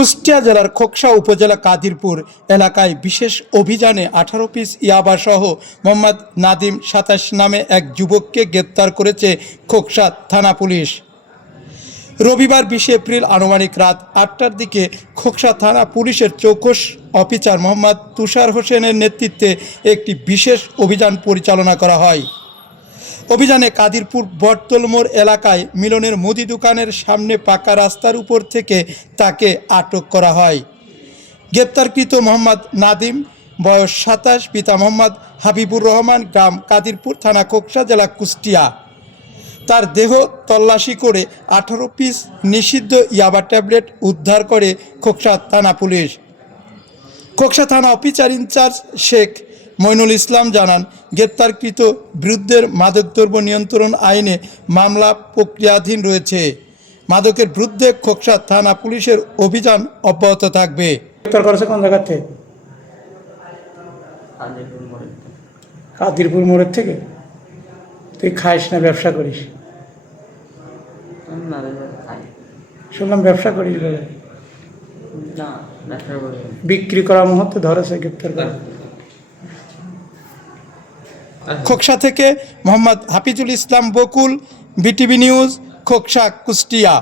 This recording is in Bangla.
কুষ্টিয়া জেলার খোকসা উপজেলা কাদিরপুর এলাকায় বিশেষ অভিযানে আঠারো পিস ইয়াবাসহ মোহাম্মদ নাদিম সাতাশ নামে এক যুবককে গ্রেপ্তার করেছে খোকসা থানা পুলিশ। রবিবার বিশে এপ্রিল আনুমানিক রাত আটটার দিকে খোকসা থানা পুলিশের চৌকস অফিসার মোহাম্মদ তুষার হোসেনের নেতৃত্বে একটি বিশেষ অভিযান পরিচালনা করা হয়। অভিযানে কাদিরপুর বটতলমোড় এলাকায় মিলনের মুদি দোকানের সামনে পাকা রাস্তার উপর থেকে তাকে আটক করা হয়। গ্রেপ্তারকৃত মোহাম্মদ নাদিম, বয়স সাতাশ, পিতা মোহাম্মদ হাবিবুর রহমান গ্রাম কাদিরপুর থানা কোকসা জেলা কুষ্টিয়া। তার দেহ তল্লাশি করে আঠারো পিস নিষিদ্ধ ইয়াবা ট্যাবলেট উদ্ধার করে খোকসা থানা পুলিশ। খোকসা থানা officer in charge Sheikh Moinul Islam জানান গ্রেপ্তারকৃত বিরুদ্ধের মাদকদ্রব্য নিয়ন্ত্রণ আইনে মামলা প্রক্রিয়াধীন রয়েছে। মাদকের বিরুদ্ধে খোকসা থানা পুলিশের অভিযান অব্যাহত থাকবে। গ্রেপ্তার করেছে কোন জায়গার থেকে? কাদিরপুর মোড়ের থেকে। তুই খাইস না ব্যবসা করিস? শুনলাম ব্যবসা করিস করি। বিক্রি করার মুহূর্তে ধরেছে গ্রেপ্তার করে। খোকসা থেকে মোহাম্মদ হাফিজুল ইসলাম বকুল বিটিভি নিউজ খোকসা কুষ্টিয়া।